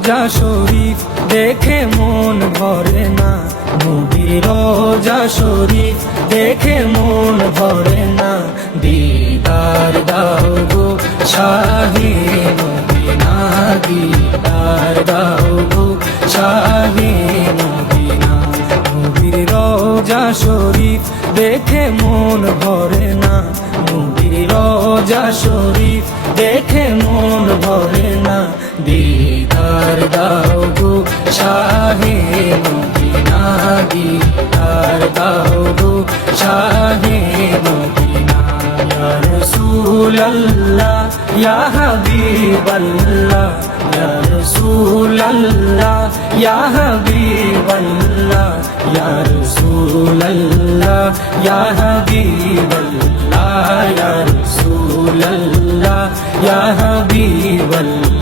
রোজা শরীফ দেখে মন ভরে না, নবীর রোজা শরীফ দেখে মন ভরে না। দিদার দাও গো শাহে মদিনা, দিদার দাও গো শাহে মদিনা। নবীর রোজা শরীফ দেখে মন ভরে না, নবীর রোজা শরীফ দেখে মন ভরে না। দিদার দাও গো শাহে মদিনা, দিদার দাও গো শাহে মদিনা। ইয়া রাসূলুল্লাহ ইয়া হাবিবাল্লাহ, ইয়া রাসূলুল্লাহ ইয়া হাবিবাল্লাহ, ইয়া রাসূলুল্লাহ ইয়া হাবিবাল্লাহ, ইয়া রাসূলুল্লাহ ইয়া হাবিবাল্লাহ।